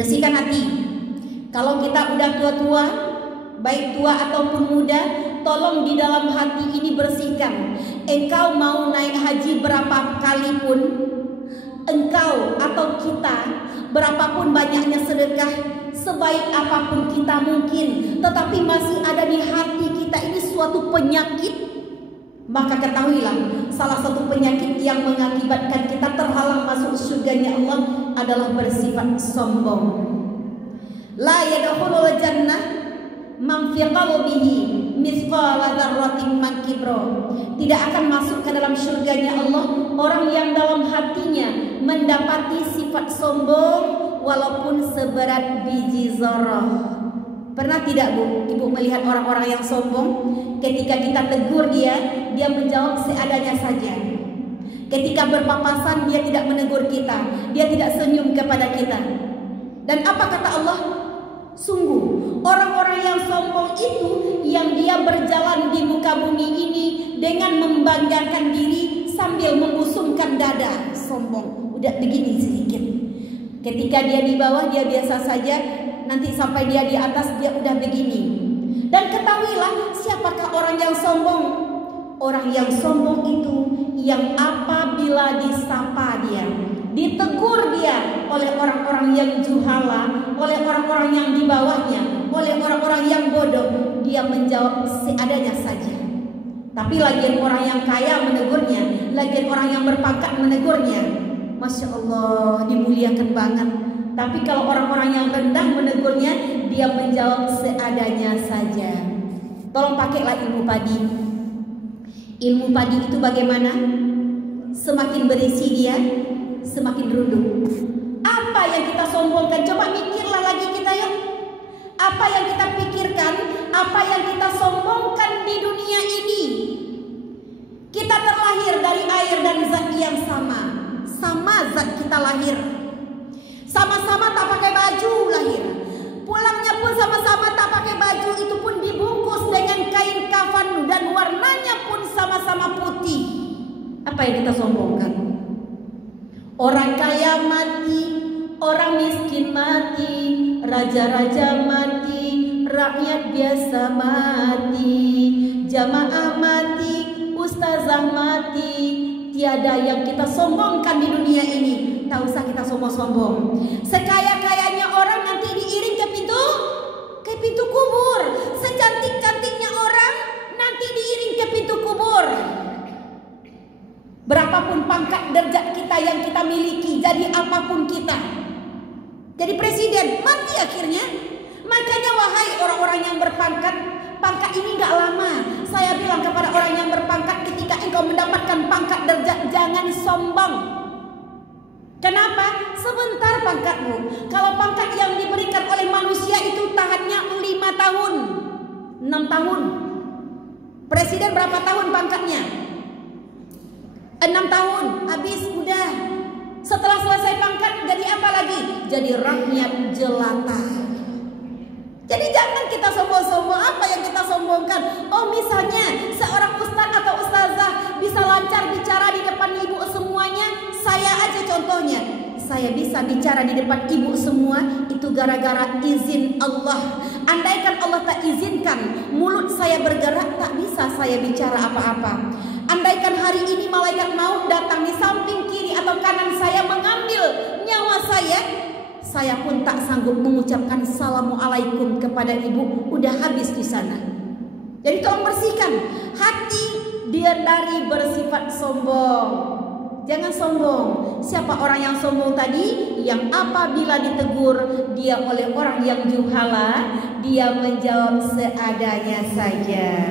Bersihkan hati. Kalau kita udah tua-tua, baik tua ataupun muda, tolong di dalam hati ini bersihkan. Engkau mau naik haji berapa kali pun, engkau atau kita, berapapun banyaknya sedekah, sebaik apapun kita mungkin, tetapi masih ada di hati kita ini suatu penyakit, maka ketahuilah salah satu penyakit yang mengakibatkan kita terhalang masuk surganya Allah adalah bersifat sombong. La yadkhulul jannah man fi qalbihi mithqala dzarratin min kibro. Tidak akan masuk ke dalam surganya Allah orang yang dalam hatinya mendapati sifat sombong walaupun seberat biji zarah. Pernah tidak Bu, Ibu melihat orang-orang yang sombong? Ketika kita tegur dia menjawab seadanya saja. Ketika berpapasan dia tidak menegur kita, dia tidak senyum kepada kita. Dan apa kata Allah? Sungguh orang-orang yang sombong itu yang dia berjalan di muka bumi ini dengan membanggakan diri sambil membusungkan dada. Sombong, udah begini sedikit. Ketika dia di bawah dia biasa saja, nanti sampai dia di atas dia udah begini. Dan ketahuilah siapakah orang yang sombong? Orang yang sombong itu yang apabila disapa dia, ditegur dia oleh orang-orang yang juhala, oleh orang-orang yang di bawahnya, oleh orang-orang yang bodoh, dia menjawab seadanya saja. Tapi lagian orang yang kaya menegurnya, lagian orang yang berpangkat menegurnya, Masya Allah, dimuliakan banget. Tapi kalau orang-orang yang rendah menegurnya, dia menjawab seadanya saja. Tolong pakailah ilmu padi. Ilmu padi itu bagaimana? Semakin berisi dia, semakin runduk. Apa yang kita sombongkan? Coba mikirlah lagi kita yuk. Apa yang kita pikirkan? Apa yang kita sombongkan di dunia ini? Kita terlahir dari air dan zat yang sama. Sama zat kita lahir. Sama-sama tak pakai baju lahir. Pulangnya pun sama-sama tak pakai baju. Itu pun dibungkus dengan kain kafan dan warnanya pun sama-sama putih. Apa yang kita sombongkan? Orang kaya mati, orang miskin mati, raja-raja mati, rakyat biasa mati, jamaah mati, ustazah mati. Tiada yang kita sombongkan di dunia ini. Tak usah kita sombong-sombong. Sekaya-kayanya orang nanti diiring ke pintu kubur. Secantik-cantiknya orang nanti diiring ke pintu kubur. Berapapun pangkat derajat kita yang kita miliki, jadi apapun kita, jadi presiden, mati akhirnya. Makanya wahai orang-orang yang berpangkat, pangkat ini gak lama. Saya bilang kepada orang yang berpangkat, ketika engkau mendapatkan pangkat derajat, jangan sombong. Kenapa? Sebentar pangkatmu. Kalau pangkat yang diberikan oleh manusia itu tahannya 5 tahun, 6 tahun. Presiden berapa tahun pangkatnya? 6 tahun, habis udah. Setelah selesai pangkat jadi apa lagi? Jadi rakyat jelata. Jadi jangan kita sombong-sombong. Apa yang kita sombongkan? Oh misalnya seorang ustaz atau ustazah bisa lancar bicara di depan ibu semuanya. Saya aja contohnya. Saya bisa bicara di depan ibu semua itu gara-gara izin Allah. Andaikan Allah tak izinkan mulut saya bergerak, tak bisa saya bicara apa-apa. Andaikan hari ini malaikat maut datang di samping kiri atau kanan saya mengambil nyawa saya pun tak sanggup mengucapkan assalamualaikum kepada ibu. Udah habis di sana. Jadi tolong bersihkan hati dia dari bersifat sombong. Jangan sombong. Siapa orang yang sombong tadi? Yang apabila ditegur dia oleh orang yang juhala, dia menjawab seadanya saja.